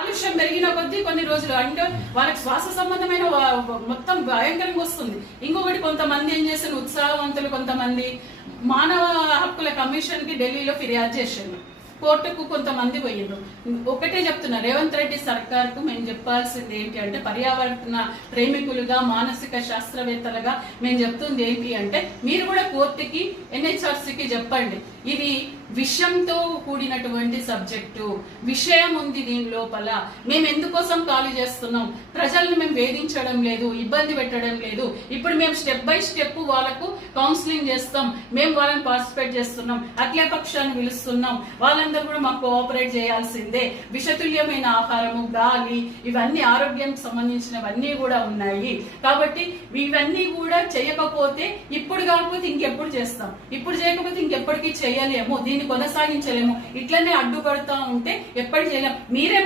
కాలుష్యం పెరిగిన కొద్దీ కొన్ని రోజులు అంటే వాళ్ళకి శ్వాస సంబంధమైన మొత్తం భయంకరంగా వస్తుంది. ఇంకొకటి కొంతమంది ఏం చేసిన ఉత్సాహవంతులు కొంతమంది మానవ హక్కుల కమిషన్ కి ఢిల్లీలో ఫిర్యాదు చేశారు, కోర్టుకు కొంతమంది పోయిండ్రు. ఒకటే చెప్తున్నా, రేవంత్ రెడ్డి సర్కార్ కు మేము చెప్పాల్సింది ఏంటి అంటే, పర్యావరణ ప్రేమికులుగా మానసిక శాస్త్రవేత్తలుగా మేము చెప్తుంది ఏంటి అంటే, మీరు కూడా కోర్టుకి ఎన్హెచ్ఆర్సీకి చెప్పండి, ఇది విషయంతో కూడినటువంటి సబ్జెక్టు, విషయం ఉంది దీని లోపల, మేము ఎందుకోసం ఖాళీ చేస్తున్నాం, ప్రజల్ని మేము వేధించడం లేదు, ఇబ్బంది పెట్టడం లేదు, ఇప్పుడు మేము స్టెప్ బై స్టెప్ వాళ్ళకు కౌన్సిలింగ్ చేస్తాం, మేము వాళ్ళని పార్టిసిపేట్ చేస్తున్నాం, అఖిల పక్షాన్ని పిలుస్తున్నాం, వాళ్ళందరూ కూడా మాకు కోఆపరేట్ చేయాల్సిందే, విషతుల్యమైన ఆహారము, గాలి, ఇవన్నీ ఆరోగ్యానికి సంబంధించినవన్నీ కూడా ఉన్నాయి. కాబట్టి ఇవన్నీ కూడా చేయకపోతే ఇప్పుడు కాకపోతే ఇంకెప్పుడు చేస్తాం, ఇప్పుడు చేయకపోతే ఇంకెప్పటికీ చేయలేము, దీన్ని కొనసాగించలేము, ఇట్లనే అడ్డుపడతా ఉంటే ఎప్పటికీ చేయలేము. మీరే